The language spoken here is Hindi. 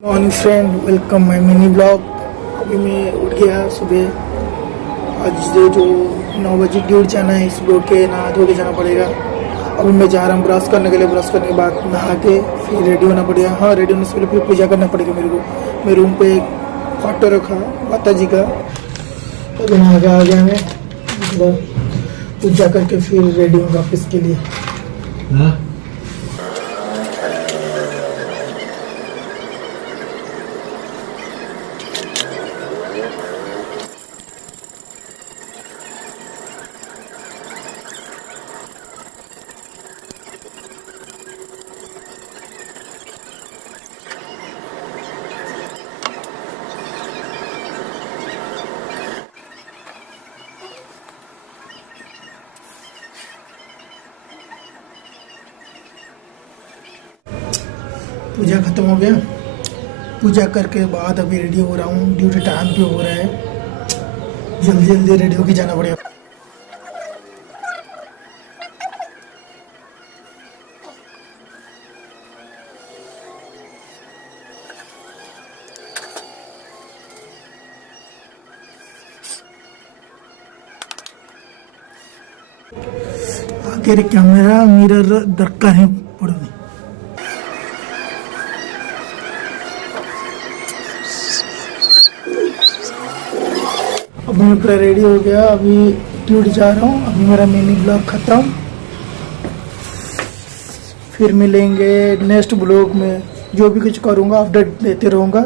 Morning friend, welcome my mini blog. अभी मैं उठ गया सुबह। आज जो 9 बजे ड्यूटी जाना है, सुबह उठ के नहा धो के जाना पड़ेगा। अभी मैं जा रहा हूँ ब्रश करने के लिए। ब्रश करने के बाद नहा के फिर रेडी होना पड़ेगा। हाँ, रेडी होने से पहले फिर पूजा करना पड़ेगा मेरे को। मेरे रूम पे एक फोटो रखा माता जी का, अभी नहा के आ गया मैं। मतलब पूजा करके फिर रेडी हूँ ऑफिस के लिए। पूजा खत्म हो गया। पूजा करके बाद अभी रेडी हो रहा हूँ। ड्यूटी टाइम पे हो रहा है, जल्दी जल्दी रेडी होके जाना पड़ेगा। आगे कैमरा मिरर दरकार है पड़ोगी। अभी मैं पूरा रेडी हो गया। अभी ड्यूटी जा रहा हूँ। अभी मेरा मिनी ब्लॉग खत्म। फिर मिलेंगे नेक्स्ट ब्लॉग में। जो भी कुछ करूँगा अपडेट देते रहूँगा।